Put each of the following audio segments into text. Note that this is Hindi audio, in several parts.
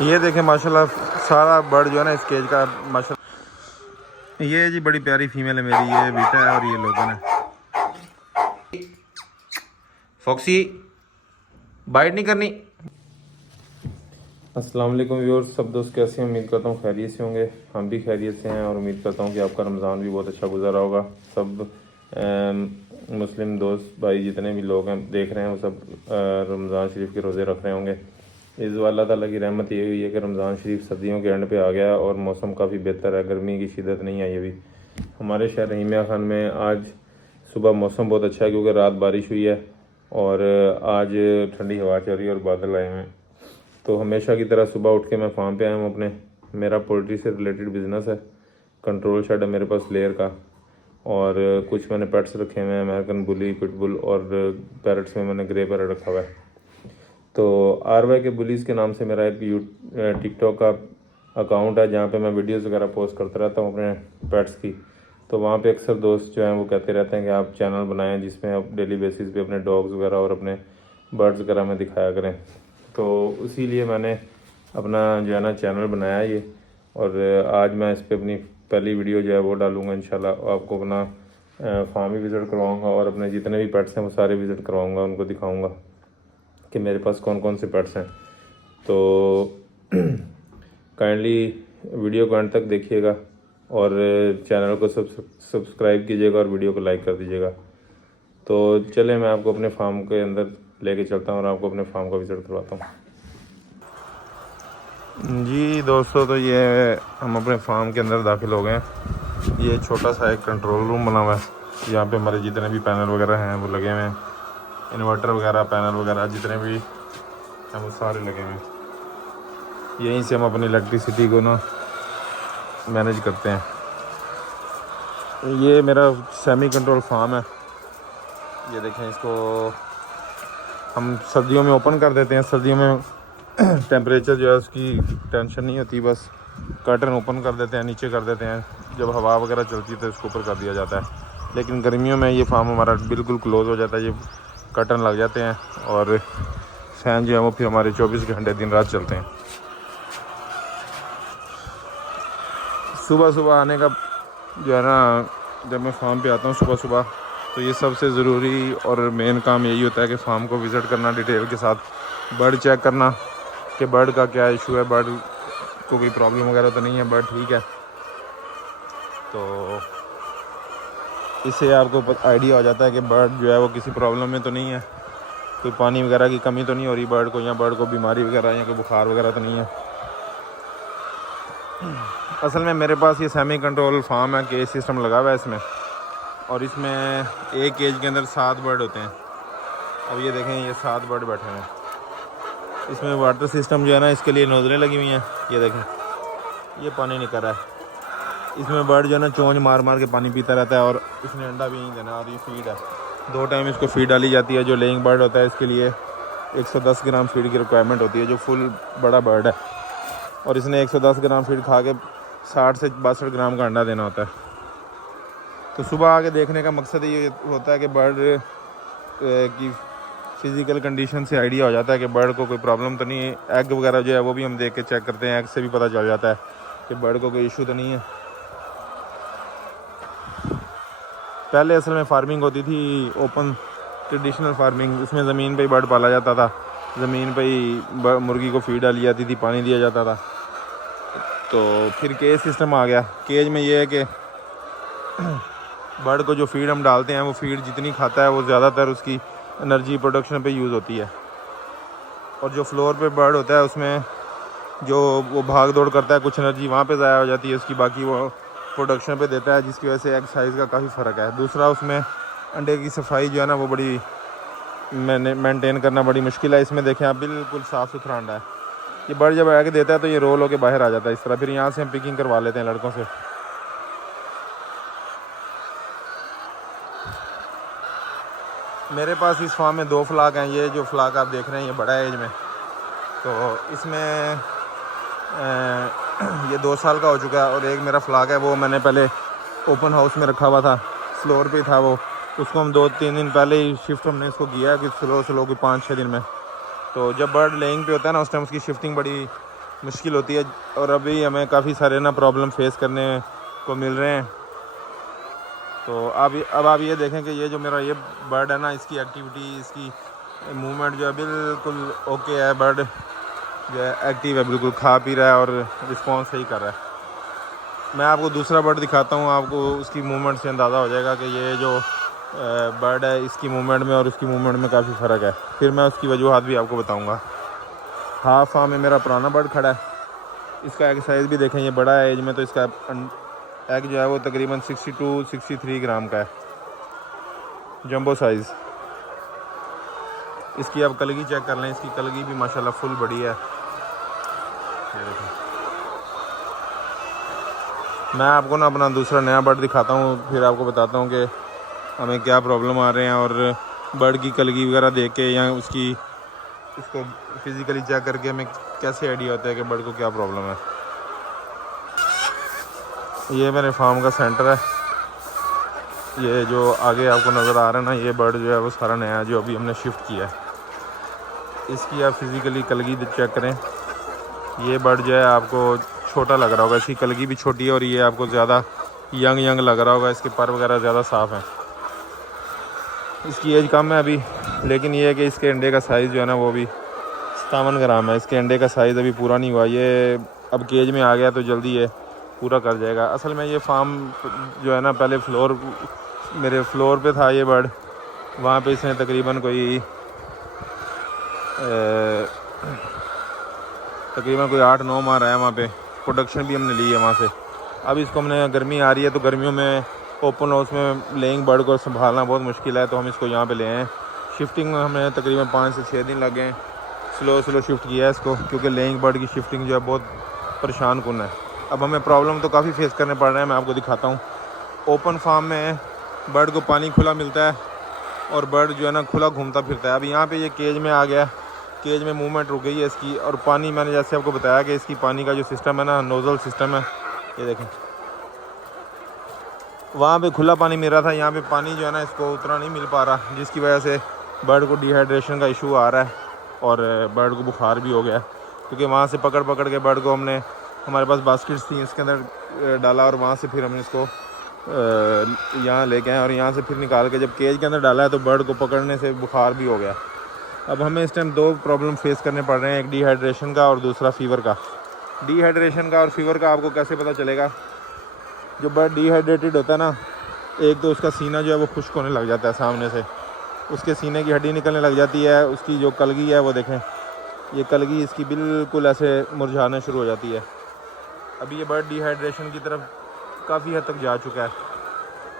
ये देखें माशाल्लाह सारा बर्ड जो है ना इस केज का माशाल्लाह। ये जी बड़ी प्यारी फीमेल है मेरी, ये बीटा है और ये लोगन है। फॉक्सी बाइट नहीं करनी। अस्सलाम वालेकुम व्यूअर्स, सब दोस्त कैसे हैं? उम्मीद करता हूँ खैरियत से होंगे। हम भी खैरियत से हैं और उम्मीद करता हूँ कि आपका रमज़ान भी बहुत अच्छा गुजरा होगा। सब मुस्लिम दोस्त भाई जितने भी लोग हैं देख रहे हैं वो सब रमज़ान शरीफ के रोज़े रख रहे होंगे। इस बार अल्लाह ताला की रहमत ये हुई है कि रमज़ान शरीफ सर्दियों के एंड पे आ गया और मौसम काफ़ी बेहतर है, गर्मी की शिदत नहीं आई अभी। हमारे शहर रहीमिया खान में आज सुबह मौसम बहुत अच्छा है क्योंकि रात बारिश हुई है और आज ठंडी हवा चल रही है और बादल आए हुए हैं। तो हमेशा की तरह सुबह उठ के मैं फार्म पे आया हूँ अपने। मेरा पोल्ट्री से रिलेटेड बिज़नेस है, कंट्रोल शेड है मेरे पास लेयर का, और कुछ मैंने पेट्स रखे हुए हैं, अमेरिकन बुली, पिटबुल और पैरट्स में मैंने ग्रे पैरट रखा हुआ है। तो RY के बुलीज़ के नाम से मेरा एक टिकटॉक का अकाउंट है जहाँ पे मैं वीडियोस वगैरह पोस्ट करता रहता हूँ अपने पेट्स की। तो वहाँ पे अक्सर दोस्त जो हैं वो कहते रहते हैं कि आप चैनल बनाएं जिसमें आप डेली बेसिस पे अपने डॉग्स वगैरह और अपने बर्ड्स वगैरह में दिखाया करें। तो उसी लिए मैंने अपना जो है ना चैनल बनाया ये, और आज मैं इस पर अपनी पहली वीडियो जो है वो डालूँगा इंशाल्लाह। आपको अपना फार्म भी विज़िट करवाऊँगा और अपने जितने भी पेट्स हैं वो सारे विज़िट करवाऊँगा, उनको दिखाऊँगा कि मेरे पास कौन कौन से पेट्स हैं। तो काइंडली वीडियो को अंत तक देखिएगा और चैनल को सब्सक्राइब कीजिएगा और वीडियो को लाइक कर दीजिएगा। तो चले मैं आपको अपने फार्म के अंदर लेके चलता हूँ और आपको अपने फार्म का विज़िट करवाता हूँ। जी दोस्तों, तो ये हम अपने फार्म के अंदर दाखिल हो गए हैं। ये छोटा सा एक कंट्रोल रूम बना हुआ है यहाँ पे हमारे जितने भी पैनल वगैरह हैं वो लगे हुए हैं। इन्वर्टर वगैरह, पैनल वगैरह जितने भी हैं वो सारे लगे हुए हैं। यहीं से हम अपनी इलेक्ट्रिसिटी को ना मैनेज करते हैं। ये मेरा सेमी कंट्रोल फार्म है। ये देखें, इसको हम सर्दियों में ओपन कर देते हैं। सर्दियों में टेम्परेचर जो है उसकी टेंशन नहीं होती, बस कर्टन ओपन कर देते हैं, नीचे कर देते हैं। जब हवा वगैरह चलती है तो इसको ऊपर कर दिया जाता है। लेकिन गर्मियों में ये फार्म हमारा बिल्कुल क्लोज़ हो जाता है, ये कर्टन लग जाते हैं और फैन जो है वो फिर हमारे 24 घंटे दिन रात चलते हैं। सुबह सुबह आने का जो है ना, जब मैं फार्म पे आता हूँ सुबह सुबह, तो ये सबसे ज़रूरी और मेन काम यही होता है कि फार्म को विज़िट करना डिटेल के साथ, बर्ड चेक करना कि बर्ड का क्या इशू है, बर्ड को कोई प्रॉब्लम वगैरह तो नहीं है, बर्ड ठीक है। तो इससे आपको आइडिया हो जाता है कि बर्ड जो है वो किसी प्रॉब्लम में तो नहीं है, कोई पानी वगैरह की कमी तो नहीं हो रही बर्ड को, या बर्ड को बीमारी वगैरह या कोई बुखार वगैरह तो नहीं है। असल में मेरे पास ये सेमी कंट्रोल फार्म है, केज सिस्टम लगा हुआ है इसमें, और इसमें एक केज के अंदर 7 बर्ड होते हैं। अब ये देखें, ये 7 बर्ड बैठे हैं। इसमें वाटर सिस्टम जो है ना, इसके लिए नोज़लें लगी हुई हैं। ये देखें, ये पानी निकल रहा है। इसमें बर्ड जो है ना चोंच मार मार के पानी पीता रहता है, और इसने अंडा भी नहीं देना। और ये फीड है, 2 टाइम इसको फीड डाली जाती है। जो लेइंग बर्ड होता है इसके लिए 110 ग्राम फीड की रिक्वायरमेंट होती है, जो फुल बड़ा बर्ड है, और इसने 110 ग्राम फीड खा के 60 से 62 ग्राम का अंडा देना होता है। तो सुबह आके देखने का मकसद ये होता है कि बर्ड की फ़िज़िकल कंडीशन से आइडिया हो जाता है कि बर्ड को कोई प्रॉब्लम तो नहीं है। एग वगैरह जो है वो भी हम देख के चेक करते हैं, एग से भी पता चल जाता है कि बर्ड को कोई इशू तो नहीं है। पहले असल में फार्मिंग होती थी ओपन ट्रेडिशनल फार्मिंग, इसमें ज़मीन पे ही बर्ड पाला जाता था, ज़मीन पे ही मुर्गी को फीड डाली जाती थी, पानी दिया जाता था। तो फिर केज सिस्टम आ गया। केज में ये है कि बर्ड को जो फीड हम डालते हैं वो फीड जितनी खाता है वो ज़्यादातर उसकी एनर्जी प्रोडक्शन पे यूज़ होती है, और जो फ्लोर पे बर्ड होता है उसमें जो वो भाग दौड़ करता है, कुछ एनर्जी वहाँ पे ज़ाया हो जाती है उसकी, बाकी वो प्रोडक्शन पे देता है, जिसकी वजह से एग साइज़ का काफ़ी फ़र्क है। दूसरा, उसमें अंडे की सफाई जो है ना वो बड़ी मेंटेन करना बड़ी मुश्किल है। इसमें देखें आप, बिल्कुल साफ़ सुथरा अंडा है। ये बर्ड जब एग देता है तो ये रोल होकर बाहर आ जाता है इस तरह। फिर यहाँ से हम पिकिंग करवा लेते हैं लड़कों से। मेरे पास इस फार्म में 2 फ्लाक हैं। ये जो फ्लाक आप देख रहे हैं ये बड़ा है एज में, तो इसमें ये 2 साल का हो चुका है। और एक मेरा फ्लाक है, वो मैंने पहले ओपन हाउस में रखा हुआ था, फ्लोर पे था वो, उसको हम 2-3 दिन पहले ही शिफ्ट हमने इसको किया है कि स्लो कोई 5-6 दिन में। तो जब बर्ड लेइंग पे होता है ना, उस टाइम उसकी शिफ्टिंग बड़ी मुश्किल होती है। और अभी हमें काफ़ी सारे ना प्रॉब्लम फेस करने को मिल रहे हैं। तो अब आप ये देखें कि ये जो मेरा ये बर्ड है ना, इसकी एक्टिविटी, इसकी मूवमेंट जो है बिल्कुल ओके है। बर्ड जो है एक्टिव है, बिल्कुल खा पी रहा है और रिस्पॉन्स सही कर रहा है। मैं आपको दूसरा बर्ड दिखाता हूँ, आपको उसकी मूवमेंट से अंदाज़ा हो जाएगा कि ये जो बर्ड है इसकी मूवमेंट में और उसकी मूवमेंट में काफ़ी फ़र्क है। फिर मैं उसकी वजूहात भी आपको बताऊँगा। हाफ फार्म में मेरा पुराना बर्ड खड़ा है। इसका एग साइज़ भी देखें, ये बड़ा है एज में, तो इसका एग जो है वो तकरीबन 62-63 ग्राम का है, जंबो साइज़। इसकी आप कलगी चेक कर लें, इसकी कलगी भी माशाल्लाह फुल बड़ी है। ये देखें। मैं आपको ना अपना दूसरा नया बर्ड दिखाता हूँ, फिर आपको बताता हूँ कि हमें क्या प्रॉब्लम आ रहे हैं, और बर्ड की कलगी वगैरह देख के या इसको फिज़िकली चेक करके हमें कैसे आइडिया होता है कि बर्ड को क्या प्रॉब्लम है। ये मेरे फार्म का सेंटर है। ये जो आगे आपको नज़र आ रहा है ना, ये बर्ड जो है वो सारा नया है, जो अभी हमने शिफ्ट किया है। इसकी आप फिज़िकली कलगी चेक करें। ये बर्ड जो है आपको छोटा लग रहा होगा, इसकी कलगी भी छोटी है और ये आपको ज़्यादा यंग लग रहा होगा। इसके पर वगैरह ज़्यादा साफ़ हैं। इसकी एज कम है अभी, लेकिन ये है कि इसके अंडे का साइज़ जो है ना वो भी 57 ग्राम है। इसके अंडे का साइज़ अभी पूरा नहीं हुआ। ये अब केज में आ गया तो जल्दी ये पूरा कर जाएगा। असल में ये फार्म जो है ना, पहले मेरे फ्लोर पे था ये बर्ड। वहाँ पे इसने तकरीबन कोई 8-9 माह रहा है वहाँ पे। प्रोडक्शन भी हमने ली है वहाँ से। अब इसको हमने, गर्मी आ रही है तो गर्मियों में ओपन हाउस में लेइंग बर्ड को संभालना बहुत मुश्किल है, तो हम इसको यहाँ पे ले आए हैं। शिफ्टिंग में हमें तकरीबन 5 से 6 दिन लगे हैं। स्लो शिफ्ट किया है इसको, क्योंकि लेइंग बर्ड की शिफ्टिंग जो है बहुत परेशान कुन है। अब हमें प्रॉब्लम तो काफ़ी फेस करने पड़ रहे हैं। मैं आपको दिखाता हूँ। ओपन फार्म में बर्ड को पानी खुला मिलता है और बर्ड जो है ना खुला घूमता फिरता है। अब यहाँ पे ये केज में आ गया, केज में मूवमेंट रुक गई है इसकी। और पानी, मैंने जैसे आपको बताया कि इसकी पानी का जो सिस्टम है ना, नोज़ल सिस्टम है, ये देखें। वहाँ पे खुला पानी मिल रहा था, यहाँ पे पानी जो है ना इसको उतना नहीं मिल पा रहा, जिसकी वजह से बर्ड को डिहाइड्रेशन का इशू आ रहा है और बर्ड को बुखार भी हो गया। क्योंकि वहाँ से पकड़ के बर्ड को हमने, हमारे पास बास्केट्स थी, इसके अंदर डाला और वहाँ से फिर हमने इसको यहाँ लेके आए और यहाँ से फिर निकाल के जब केज के अंदर डाला है तो बर्ड को पकड़ने से बुखार भी हो गया। अब हमें इस टाइम 2 प्रॉब्लम फेस करने पड़ रहे हैं, एक डिहाइड्रेशन का और दूसरा फ़ीवर का। डिहाइड्रेशन का और फ़ीवर का आपको कैसे पता चलेगा? जो बर्ड डिहाइड्रेटेड होता है ना, एक तो उसका सीना जो है वो खुश्क होने लग जाता है सामने से, उसके सीने की हड्डी निकलने लग जाती है। उसकी जो कलगी है वो देखें, ये कलगी इसकी बिल्कुल ऐसे मुरझाना शुरू हो जाती है। अभी ये बर्ड डिहाइड्रेशन की तरफ काफ़ी हद तक जा चुका है।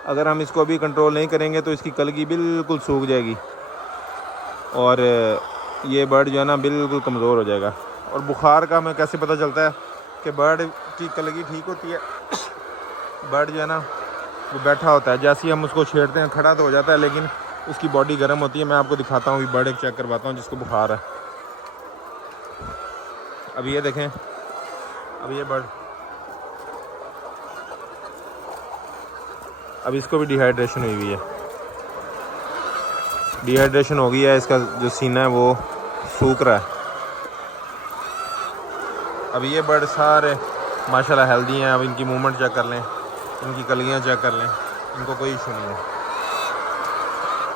अगर हम इसको अभी कंट्रोल नहीं करेंगे तो इसकी कलगी बिल्कुल सूख जाएगी और ये बर्ड जो है ना बिल्कुल कमज़ोर हो जाएगा। और बुखार का हमें कैसे पता चलता है कि बर्ड की कलगी ठीक होती है? बर्ड जो है ना वो बैठा होता है, जैसे ही हम उसको छेड़ते हैं खड़ा तो हो जाता है, लेकिन उसकी बॉडी गर्म होती है। मैं आपको दिखाता हूँ, अभी बर्ड एक चेक करवाता हूँ जिसको बुखार है। अभी ये देखें, अब ये बर्ड, अब इसको भी डिहाइड्रेशन हुई हुई है, डिहाइड्रेशन हो गई है। इसका जो सीना है वो सूख रहा है। अब ये बर्ड सारे माशाल्लाह हेल्दी हैं। अब इनकी मूवमेंट चेक कर लें, इनकी कलियाँ चेक कर लें, इनको कोई इशू नहीं है।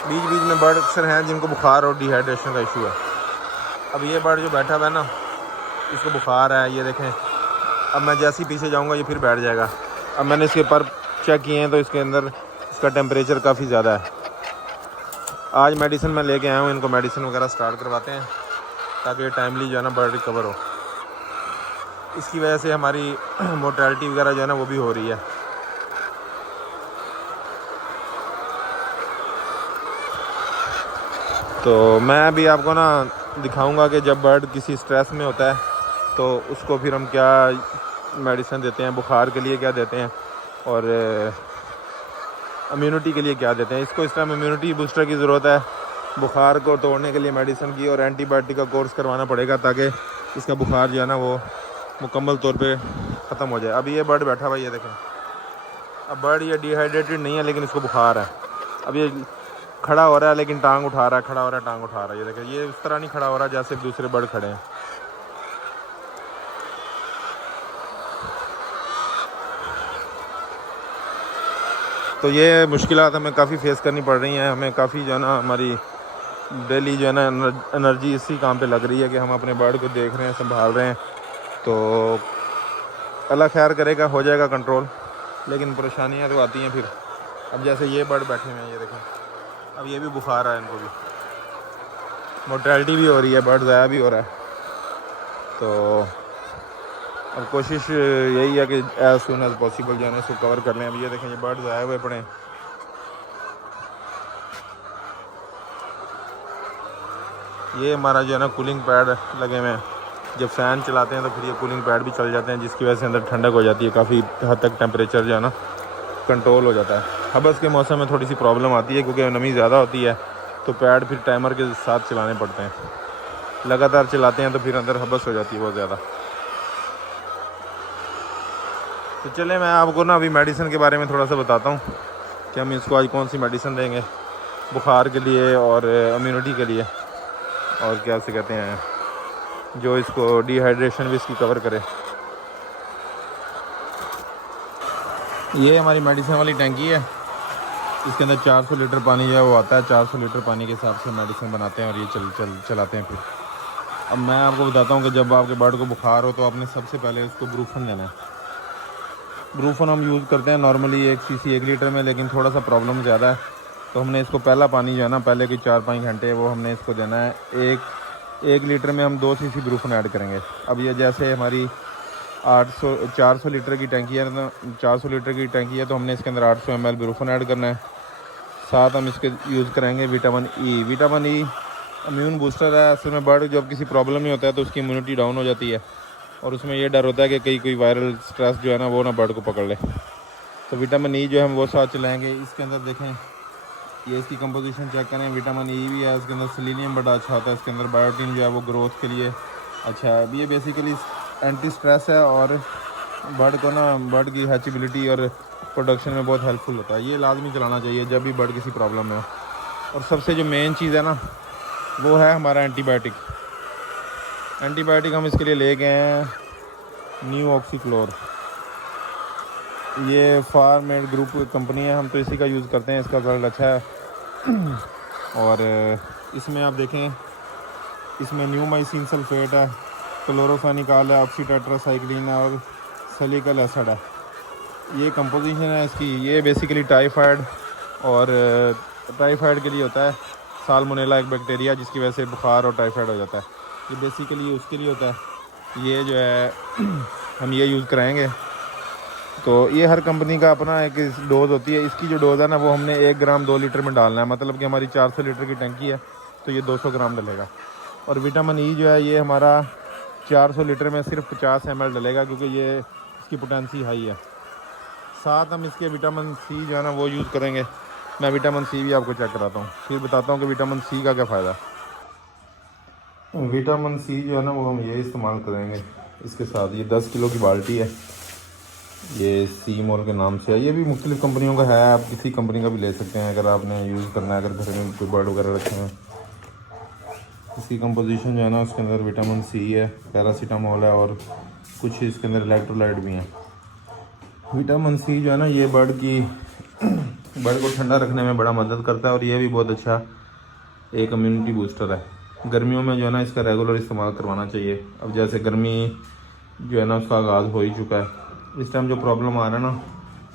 बीच बीच में बर्ड अक्सर हैं जिनको बुखार और डिहाइड्रेशन का इशू है। अब ये बर्ड जो बैठा हुआ है ना, इसको बुखार है, ये देखें। अब मैं जैसे ही पीछे जाऊंगा ये फिर बैठ जाएगा। अब मैंने इसके पर चेक किए हैं तो इसके अंदर इसका टेम्परेचर काफ़ी ज़्यादा है। आज मेडिसिन मैं लेके आया हूँ, इनको मेडिसिन वगैरह स्टार्ट करवाते हैं ताकि टाइमली जो है ना बर्ड रिकवर हो। इसकी वजह से हमारी मोर्टेलिटी वगैरह जो है ना वो भी हो रही है। तो मैं अभी आपको ना दिखाऊंगा कि जब बर्ड किसी स्ट्रेस में होता है तो उसको फिर हम क्या मेडिसिन देते हैं, बुखार के लिए क्या देते हैं और इम्यूनिटी के लिए क्या देते हैं। इसको इस टाइम इम्यूनिटी बूस्टर की ज़रूरत है। बुखार को तोड़ने के लिए मेडिसिन की और एंटीबायोटिक का कोर्स करवाना पड़ेगा ताकि इसका बुखार जो है ना वो मुकम्मल तौर पे ख़त्म हो जाए। अभी ये बर्ड बैठा हुआ, ये देखें। अब बर्ड ये डिहाइड्रेटेड नहीं है लेकिन इसको बुखार है। अब ये खड़ा हो रहा है लेकिन टांग उठा रहा है, खड़ा हो रहा है टांग उठा रहा है। ये देखें, ये उस तरह नहीं खड़ा हो रहा जैसे दूसरे बर्ड खड़े हैं। तो ये मुश्किलात हमें काफ़ी फेस करनी पड़ रही हैं। हमें काफ़ी जो है ना हमारी डेली जो है ना एनर्जी इसी काम पे लग रही है कि हम अपने बर्ड को देख रहे हैं, संभाल रहे हैं। तो अल्लाह खैर करेगा, हो जाएगा कंट्रोल। लेकिन परेशानियाँ तो आती हैं फिर। अब जैसे ये बर्ड बैठे हुए हैं, ये देखें, अब ये भी बुखार है, इनको भी मोर्टेलिटी भी हो रही है, बर्ड ज़ाया भी हो रहा है। तो अब कोशिश यही है कि एज सुन एज पॉसिबल जो है ना इसको कवर कर लें। अब ये देखें, ये बर्ड ज़ाया हुए पड़े हैं। ये हमारा जो है ना कूलिंग पैड लगे हुए हैं। जब फ़ैन चलाते हैं तो फिर ये कूलिंग पैड भी चल जाते हैं, जिसकी वजह से अंदर ठंडक हो जाती है, काफ़ी हद तक टेम्परेचर जो है ना कंट्रोल हो जाता है। हबस के मौसम में थोड़ी सी प्रॉब्लम आती है क्योंकि नमी ज़्यादा होती है, तो पैड फिर टाइमर के साथ चलाने पड़ते हैं। लगातार चलाते हैं तो फिर अंदर हबस हो जाती है बहुत ज़्यादा। तो चले मैं आपको ना अभी मेडिसिन के बारे में थोड़ा सा बताता हूँ कि हम इसको आज कौन सी मेडिसिन देंगे बुखार के लिए और इम्यूनिटी के लिए, और क्या से कहते हैं जो इसको डिहाइड्रेशन भी इसकी कवर करे। ये हमारी मेडिसिन वाली टैंकी है, इसके अंदर 400 लीटर पानी जो है वो आता है। 400 लीटर पानी के हिसाब से मेडिसिन बनाते हैं और ये चलाते हैं फिर। अब मैं आपको बताता हूँ कि जब आपके बर्ड को बुखार हो तो आपने सबसे पहले उसको ब्रूफन देना है। ब्रूफन हम यूज़ करते हैं नॉर्मली 1 सीसी 1 लीटर में, लेकिन थोड़ा सा प्रॉब्लम ज़्यादा है तो हमने इसको पहला पानी जो है ना पहले के 4-5 घंटे वो हमने इसको देना है। 1 लीटर में हम 2 सीसी ब्रूफन ऐड करेंगे। अब ये जैसे हमारी 400 लीटर की टैंकी है ना, 400 लीटर की टैंकी है तो हमने इसके अंदर 800 ml ब्रूफन ऐड करना है। साथ हम इसके यूज़ करेंगे vitamin E. Vitamin E immune booster है। असल में बर्ड जब किसी प्रॉब्लम में होता है तो उसकी इम्यूनिटी डाउन हो जाती है और उसमें ये डर होता है कि कोई वायरल स्ट्रेस जो है ना वो ना बर्ड को पकड़ ले। तो विटामिन ई जो है हम वो साथ चलाएँगे। इसके अंदर देखें, ये इसकी कंपोजिशन चेक करें, विटामिन ई भी है इसके अंदर। सेलेनियम बड़ा अच्छा होता है इसके अंदर। बायोटीन जो है वो ग्रोथ के लिए अच्छा है। अब ये बेसिकली एंटी स्ट्रेस है और बर्ड की हैचिबिलिटी और प्रोडक्शन में बहुत हेल्पफुल होता है। ये लाजमी चलाना चाहिए जब भी बर्ड किसी प्रॉब्लम में हो। और सबसे जो मेन चीज़ है ना वो है हमारा एंटीबायोटिक। हम इसके लिए ले गए हैं न्यू ऑक्सीक्लोर। ये फार्मेड ग्रुप कंपनी है, हम तो इसी का यूज़ करते हैं। इसका रिजल्ट अच्छा है। और इसमें आप देखें, इसमें न्यूमाइसिन सल्फेट है, क्लोरोफेनिकॉल है, ऑक्सीटेट्रासाइक्लिन है और सैलिसिलिक एसिड है। ये कंपोजिशन है इसकी। ये बेसिकली टाइफाइड के लिए होता है। साल्मोनेला एक बैक्टीरिया जिसकी वजह से बुखार और टाइफाइड हो जाता है, ये बेसिकली उसके लिए होता है। ये जो है हम ये यूज़ कराएंगे। तो ये हर कंपनी का अपना एक डोज़ होती है। इसकी जो डोज़ है ना वो हमने 1 ग्राम 2 लीटर में डालना है। मतलब कि हमारी 400 लीटर की टंकी है तो ये 200 ग्राम डलेगा। और विटामिन ई जो है ये हमारा 400 लीटर में सिर्फ 50 ml डलेगा क्योंकि ये इसकी पोटेंसी हाई है। साथ हम इसके विटामिन सी जो है ना वो यूज़ करेंगे। मैं विटामिन सी भी आपको चेक कराता हूँ, फिर बताता हूँ कि विटामिन सी का क्या फ़ायदा। विटामिन सी जो है ना वो हम ये इस्तेमाल करेंगे इसके साथ। ये 10 किलो की बाल्टी है, ये सी मोल के नाम से है। ये भी मुख्तलिफ़ कंपनियों का है, आप किसी कंपनी का भी ले सकते हैं अगर आपने यूज़ करना है, अगर घर में कोई बर्ड वगैरह रखे हैं। इसकी कंपोजिशन जो है ना उसके अंदर विटामिन सी है, पैरासीटामोल है और कुछ इसके अंदर इलेक्ट्रोलाइट भी हैं। विटामिन सी जो है ना ये बर्ड को ठंडा रखने में बड़ा मदद करता है और ये भी बहुत अच्छा एक इम्यूनिटी बूस्टर है। गर्मियों में जो है ना इसका रेगुलर इस्तेमाल करवाना चाहिए। अब जैसे गर्मी जो है ना उसका आगाज़ हो ही चुका है, इस टाइम जो प्रॉब्लम आ रहा है ना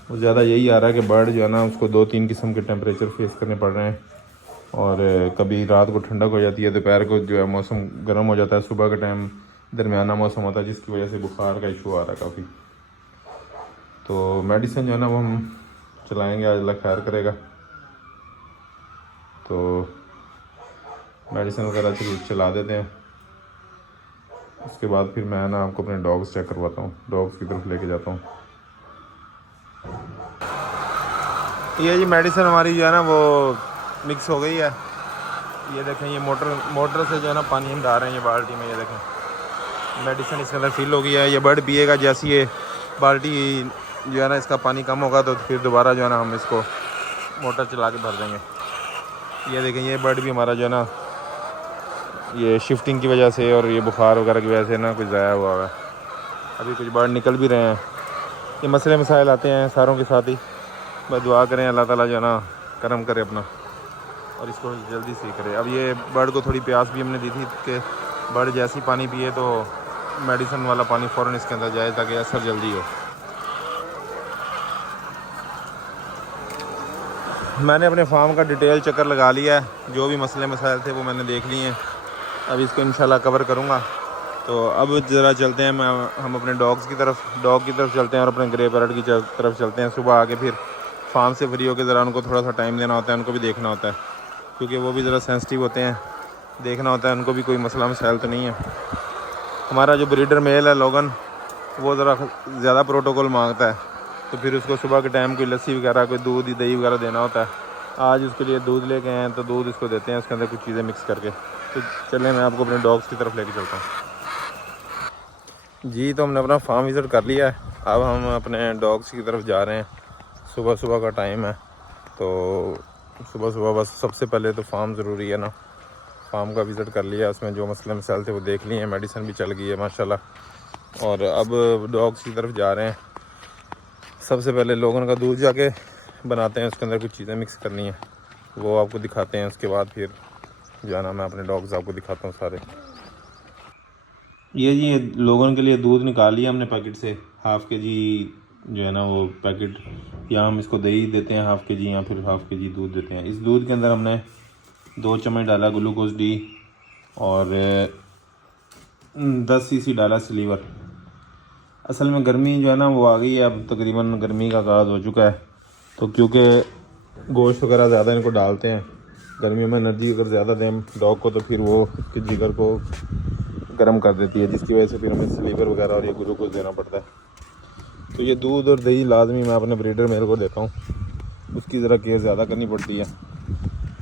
वो ज़्यादा यही आ रहा है कि बर्ड जो है ना उसको 2-3 किस्म के टेम्परेचर फेस करने पड़ रहे हैं। और कभी रात को ठंडक हो जाती है, दोपहर को जो है मौसम गर्म हो जाता है, सुबह के टाइम दरमियाना मौसम होता है जिसकी वजह से बुखार का इशू आ रहा है काफ़ी। तो मेडिसिन जो है ना वो हम चलाएँगे, आज अल्लाह खैर करेगा। तो मेडिसिन वगैरह चला देते हैं। उसके बाद फिर मैं ना आपको अपने डॉग्स चेक करवाता हूँ, डॉग्स की तरफ लेके जाता हूँ। ये जी मेडिसिन हमारी जो है ना वो मिक्स हो गई है। ये देखें, ये मोटर से जो है ना पानी हम डाल रहे हैं ये बाल्टी में। ये देखें मेडिसिन इसके अंदर फिल हो गई है। ये बर्ड पिएगा, जैसी ये बाल्टी जो है ना इसका पानी कम होगा तो फिर दोबारा जो है ना हम इसको मोटर चला के भर देंगे। ये देखें, ये बर्ड भी हमारा जो है ना ये शिफ्टिंग की वजह से और ये बुखार वगैरह की वजह से ना कुछ ज़ाया हुआ है। अभी कुछ बर्ड निकल भी रहे हैं। ये मसले मसाइल आते हैं सारों के साथ ही। बस दुआ करें अल्लाह ताला जो है ना करम करे अपना और इसको जल्दी सही करे। अब ये बर्ड को थोड़ी प्यास भी हमने दी थी कि बर्ड जैसे ही पानी पिए तो मेडिसिन वाला पानी फ़ौरन इसके अंदर जाए ताकि असर जल्दी हो। मैंने अपने फार्म का डिटेल चक्कर लगा लिया है, जो भी मसले मसाइल थे वो मैंने देख लिए हैं। अब इसको इंशाल्लाह कवर करूँगा। तो अब ज़रा चलते हैं हम अपने डॉग की तरफ चलते हैं और अपने ग्रे पैरट की तरफ चलते हैं। सुबह आके फिर फार्म से फ्री होकर ज़रा उनको थोड़ा सा टाइम देना होता है, उनको भी देखना होता है क्योंकि वो भी ज़रा सेंसिटिव होते हैं, देखना होता है उनको भी कोई मसला मसाइल तो नहीं है। हमारा जो ब्रीडर मेल है लोगन, वो ज़रा ज़्यादा प्रोटोकॉल मांगता है, तो फिर उसको सुबह के टाइम कोई लस्सी वगैरह, कोई दूध दही वगैरह देना होता है। आज उसके लिए दूध लेके आए हैं तो दूध इसको देते हैं, उसके अंदर कुछ चीज़ें मिक्स करके। तो चलें मैं आपको अपने डॉग्स की तरफ लेके चलता हूँ जी। तो हमने अपना फार्म विज़िट कर लिया है, अब हम अपने डॉग्स की तरफ जा रहे हैं। सुबह सुबह का टाइम है, तो सुबह सुबह बस सबसे पहले तो फार्म ज़रूरी है ना। फार्म का विज़िट कर लिया, उसमें जो मसले मसाइल थे वो देख लिए हैं, मेडिसिन भी चल गई है माशाल्लाह। और अब डॉग्स की तरफ जा रहे हैं। सबसे पहले लोगों का दूध जाके बनाते हैं, उसके अंदर कुछ चीज़ें मिक्स करनी है, वो आपको दिखाते हैं। उसके बाद फिर जाना मैं अपने डॉग्स आपको दिखाता हूँ सारे। ये जी लोगों के लिए दूध निकाल लिया हमने पैकेट से, हाफ़ के जी जो है ना वो पैकेट, या हम इसको दही देते हैं हाफ़ के जी या फिर हाफ़ के जी दूध देते हैं। इस दूध के अंदर हमने 2 चम्मच डाला ग्लूकोज डी और 10 सीसी डाला सिलीवर। असल में गर्मी जो है ना वो आ गई है, अब तकरीबन गर्मी का आगाज़ हो चुका है, तो क्योंकि गोश्त वगैरह ज़्यादा इनको डालते हैं गर्मियों में, एनर्जी अगर ज़्यादा दें डॉग को तो फिर वो उसके जिगर को गर्म कर देती है, जिसकी वजह से फिर हमें सिलीवर वगैरह और ये ग्लूकोज देना पड़ता है। तो ये दूध और दही लाजमी मैं अपने ब्रीडर मेल को देता हूँ, उसकी ज़रा केयर ज़्यादा करनी पड़ती है।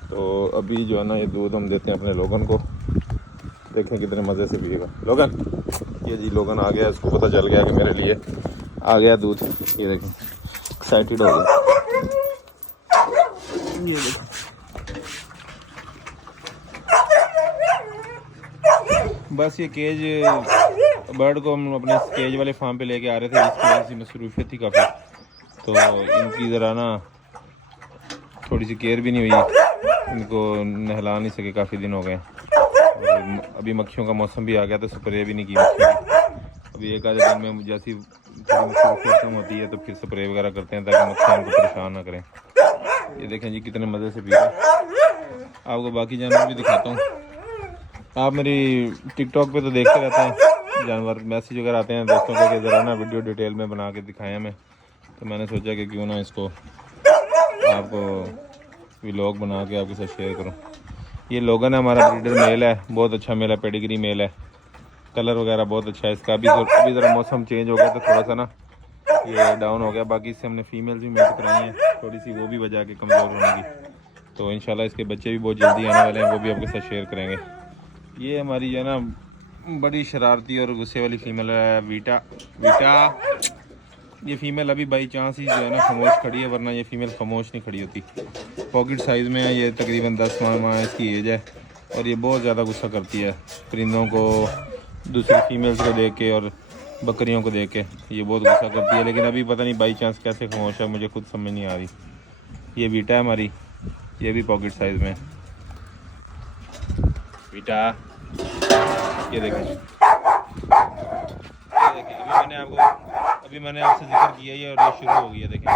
तो अभी जो है ना ये दूध हम देते हैं अपने लोगन को, देखें कितने मज़े से पिएगा लोगन। ये जी लोगन आ गया, इसको पता चल गया कि मेरे लिए आ गया दूध। ये देखें एक्साइटेड हो गया, ये देखें। बस ये केज बर्ड को हम अपने केज वाले फार्म पे लेके आ रहे थे, जिसकी वजह से मसरूफियत थी काफ़ी, तो इनकी ज़रा ना थोड़ी सी केयर भी नहीं हुई, इनको नहला नहीं सके, काफ़ी दिन हो गए। और अभी मक्खियों का मौसम भी आ गया तो स्प्रे भी नहीं की मक्खियों की। अभी एक आधे दिन में जैसी मसरूफियत होती है तो फिर स्प्रे वगैरह करते हैं ताकि मक्खियाँ इनको परेशान ना करें। ये देखें जी कितने मज़े से पी रहे हैं। आपको बाकी जानवर भी दिखाता हूँ। आप मेरी टिकटॉक पे तो देखते रहते हैं जानवर, मैसेज वगैरह आते हैं दोस्तों को कि ज़रा ना वीडियो डिटेल में बना के दिखाएं हमें, तो मैंने सोचा कि क्यों ना इसको आपको व्लॉग बना के आपके साथ शेयर करूं। ये लोगन है, हमारा ब्रीडर मेल है, बहुत अच्छा मेल है, पेडिग्री मेल है, कलर वगैरह बहुत अच्छा है इसका। अभी ज़रा मौसम चेंज हो गया तो थोड़ा सा ना ये डाउन हो गया, बाकी इससे हमने फीमेल भी मेट कराई हैं, थोड़ी सी वो भी वजह के कमज़ोर होने की। तो इंशाल्लाह इसके बच्चे भी बहुत जल्दी आने वाले हैं, वो भी आपके साथ शेयर करेंगे। ये हमारी जो है ना बड़ी शरारती और गुस्से वाली फीमेल है वीटा। ये फ़ीमेल अभी बाई चांस ही जो है ना खामोश खड़ी है, वरना ये फ़ीमेल खामोश नहीं खड़ी होती। पॉकेट साइज़ में है, ये तकरीबन 10 माह इसकी एज है और ये बहुत ज़्यादा गुस्सा करती है परिंदों को, दूसरी फीमेल्स को देख के और बकरियों को देख के ये बहुत गुस्सा करती है। लेकिन अभी पता नहीं बाई चांस कैसे खामोश है, मुझे खुद समझ नहीं आ रही। ये वीटा है हमारी, ये भी पॉकेट साइज़ में। वीटा ये देखें, अभी मैंने आपसे जिक्र किया ही और ये शुरू हो गई है। देखें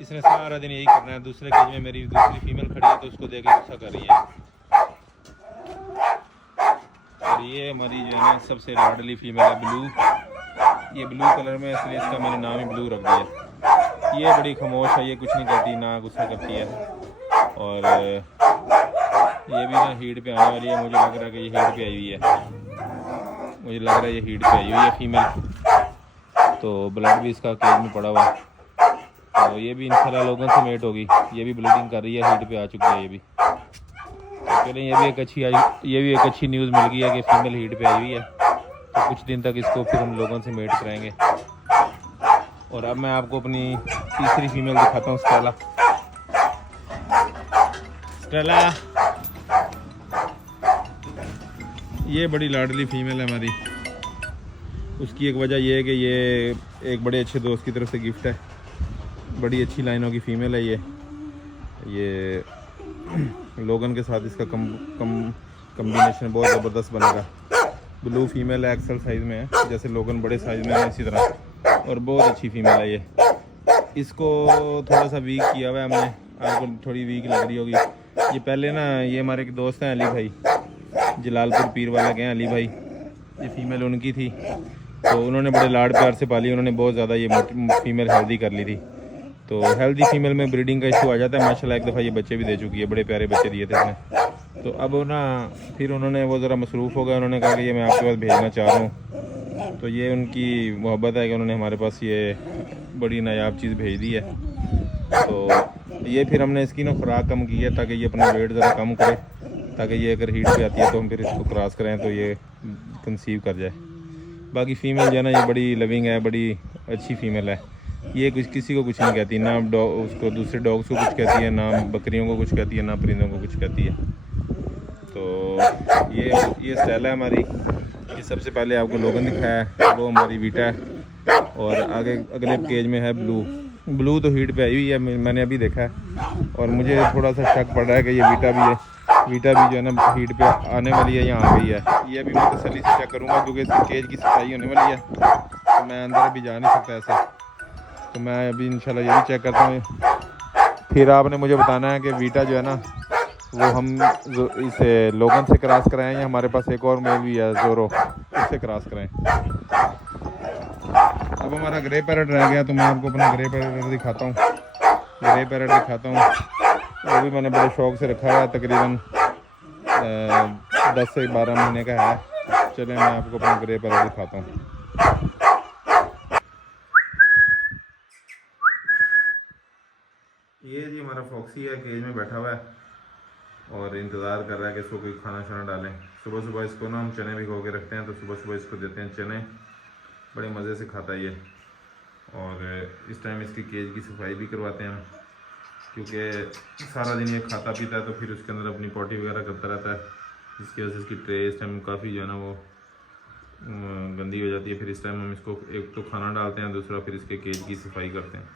इसने सारा दिन यही करना है। दूसरे केज में मेरी दूसरी फीमेल खड़ी है तो उसको देख के गुस्सा कर रही है। और ये हमारी जो है ना सबसे लाडली फीमेल है ब्लू। ये ब्लू कलर में, इसलिए इसका मैंने नाम ही ब्लू रख दिया। ये बड़ी खामोश है, ये कुछ नहीं करती, ना गुस्सा करती है। और ये भी ना हीट पे आने वाली है, मुझे लग रहा है कि ये हीट पे आई हुई है, मुझे लग रहा है ये हीट पे आई हुई है फीमेल। तो ब्लड भी इसका केज में पड़ा हुआ है, तो ये भी इंशाल्लाह लोगों से मेट होगी। ये भी ब्लीडिंग कर रही है, हीट पे आ चुकी है ये भी। तो चलें, ये भी एक अच्छी न्यूज़ मिल गई है कि फ़ीमेल हीट पे आई हुई है। तो कुछ दिन तक इसको फिर हम लोगों से मेट कराएंगे। और अब मैं आपको अपनी तीसरी फीमेल दिखाता हूँ, स्टेला। ये बड़ी लाडली फीमेल है हमारी। उसकी एक वजह यह है कि ये एक बड़े अच्छे दोस्त की तरफ से गिफ्ट है। बड़ी अच्छी लाइनों की फ़ीमेल है ये लोगन के साथ इसका कम्बिनेशन बहुत ज़बरदस्त बनेगा। ब्लू फीमेल है, एक्सल साइज़ में है, जैसे लोगन बड़े साइज़ में है इसी तरह, और बहुत अच्छी फ़ीमेल है ये। इसको थोड़ा सा वीक किया हुआ है हमने, आपको थोड़ी वीक लग रही होगी। ये पहले ना, ये हमारे एक दोस्त हैं अली भाई, जलालपुर पीर वाला गए अली भाई, ये फ़ीमेल उनकी थी, तो उन्होंने बड़े लाड प्यार से पाली। उन्होंने बहुत ज़्यादा ये फ़ीमेल हेल्दी कर ली थी। तो हेल्दी फीमेल में ब्रीडिंग का इशू आ जाता है। माशाल्लाह एक दफ़ा ये बच्चे भी दे चुकी है, बड़े प्यारे बच्चे दिए थे इसने। तो अब ना फिर उन्होंने वो ज़रा मसरूफ़ हो गया, उन्होंने कहा कि ये मैं आपके पास भेजना चाह रहा हूँ। तो ये उनकी मोहब्बत है कि उन्होंने हमारे पास ये बड़ी नायाब चीज़ भेज दी है। तो ये फिर हमने इसकी ना खुराक कम की है ताकि ये अपना वेट ज़रा कम करे, ताकि ये अगर हीट पे आती है तो हम फिर इसको क्रॉस करें तो ये कंसीव कर जाए। बाकी फ़ीमेल जो है ना ये बड़ी लविंग है, बड़ी अच्छी फ़ीमेल है। ये कुछ किसी को कुछ नहीं कहती, ना उसको दूसरे डॉग्स को कुछ कहती है, ना बकरियों को कुछ कहती है, ना परिंदों को कुछ कहती है। तो ये स्टाइल है हमारी। ये सबसे पहले आपको लोगन दिखाया है, वो हमारी वीटा है, और आगे अगले केज में है ब्लू तो हीट पे आई हुई है, मैंने अभी देखा है, और मुझे थोड़ा सा शक पड़ रहा है कि ये वीटा भी जो है ना हीट पे आने वाली है, यहाँ आ गई है। ये अभी मैं तसल्ली से चेक करूँगा क्योंकि इसकी केज की सफाई होने वाली है, तो मैं अंदर अभी जा नहीं सकता ऐसे। तो मैं अभी इंशाल्लाह ये भी चेक करता हूँ, फिर आपने मुझे बताना है कि वीटा जो है ना वो हम इसे लोगन से क्रॉस कराएं या हमारे पास एक और मेल भी है ज़ोरो, उससे क्रॉस कराएं। अब हमारा ग्रे पैरेट रह गया, तो मैं आपको अपना ग्रे पैरेट दिखाता हूँ। वो भी मैंने बड़े शौक़ से रखा है, तकरीबन 10 से 12 महीने का है। चलें मैं आपको अपना ग्रे पैरेट दिखाता हूँ। ये जी हमारा फॉक्सी है, केज में बैठा हुआ है और इंतज़ार कर रहा है कि इसको कोई खाना शाना डालें। सुबह सुबह इसको ना हम चने भिगो के रखते हैं, तो सुबह सुबह इसको देते हैं चने, बड़े मज़े से खाता है ये। और इस टाइम इसकी केज की सफाई भी करवाते हैं हम, क्योंकि सारा दिन ये खाता पीता है तो फिर उसके अंदर अपनी पॉटी वगैरह करता रहता है, जिसकी वजह से इसकी ट्रे इस टाइम काफ़ी जो है ना वो गंदी हो जाती है। फिर इस टाइम हम इसको एक तो खाना डालते हैं, दूसरा फिर इसके केज की सफाई करते हैं।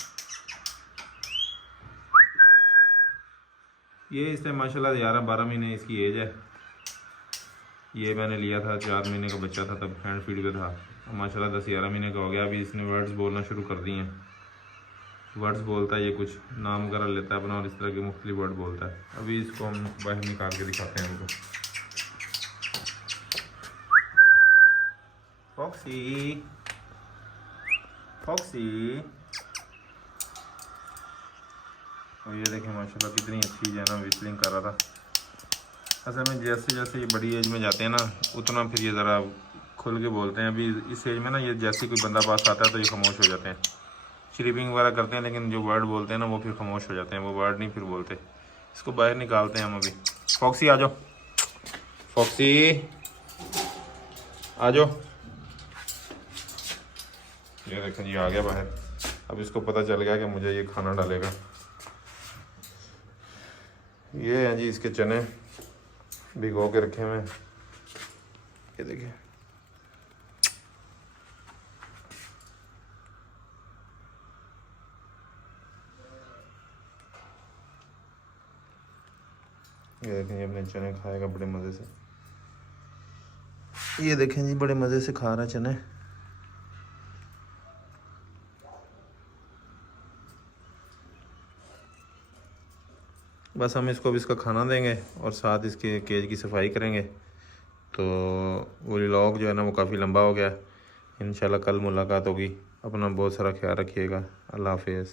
ये इस टाइम माशाल्लाह 11-12 महीने इसकी एज है। ये मैंने लिया था 4 महीने का बच्चा था, तब हैंड फीड पे था। माशाल्लाह 10-11 महीने का हो गया। अभी इसने वर्ड्स बोलना शुरू कर दिए हैं, वर्ड्स बोलता है, ये कुछ नाम वगैरह लेता है अपना और इस तरह के मुख्तलिफ वर्ड बोलता है। अभी इसको हम बाहर निकाल के दिखाते हैं इनको। फॉक्सी फॉक्सी, और ये देखें माशाल्लाह कितनी अच्छी जो है ना विस्लिंग कर रहा था। असल में जैसे जैसे ये बड़ी एज में जाते हैं ना, उतना फिर ये ज़रा खुल के बोलते हैं। अभी इस एज में ना ये जैसे कोई बंदा पास आता है तो ये खामोश हो जाते हैं, श्रीपिंग वगैरह करते हैं, लेकिन जो वर्ड बोलते हैं ना वो फिर खामोश हो जाते हैं, वो वर्ड नहीं फिर बोलते। इसको बाहर निकालते हैं हम अभी। फॉक्सी आ जाओ, फॉक्सी आ जाओ। ये देखें जी आ गया बाहर। अब इसको पता चल गया कि मुझे ये खाना डालेगा। ये हैं जी इसके चने भिगो के रखे हुए हैं, ये देखिए। ये देखें, ये अपने चने खाएगा बड़े मज़े से। ये देखें जी बड़े मज़े से खा रहा है चने। बस हम इसको अब इसका खाना देंगे और साथ इसके केज की सफाई करेंगे। तो वो व्लॉग जो है ना वो काफ़ी लंबा हो गया। इंशाल्लाह कल मुलाकात होगी। अपना बहुत सारा ख्याल रखिएगा। अल्लाह हाफ़िज़।